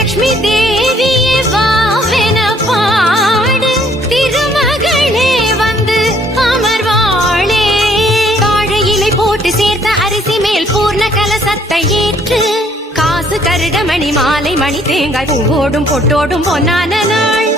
லக்ஷ்மி தேவியே வாவென பாடு, திருமகளே வந்து அமர்வாளே. வாழையிலை போட்டு சேர்த்த அரிசி மேல் பூர்ண கலசத்தை ஏற்று, காசு கருடமணி மாலை மணி தேங்காய் பூவோடும் பொட்டோடும் பொன்னான நாள்.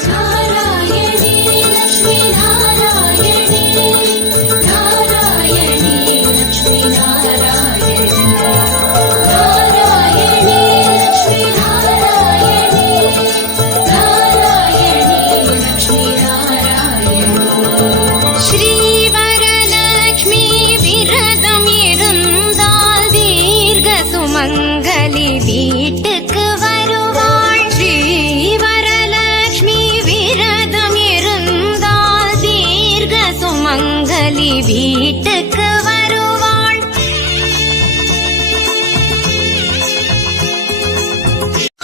வீட்டுக்கு வருவாள் ஸ்ரீவரலக்ஷ்மி, விரதம் இருந்தால் தீர்க்க சுமங்கலி வீட்டுக்கு வருவாள்.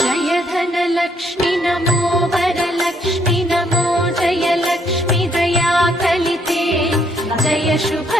ஜயதனலக்ஷ்மி நமோ வரலக்ஷ்மி நமோ, ஜயலக்ஷ்மி தயா கலிதே, ஜய சுப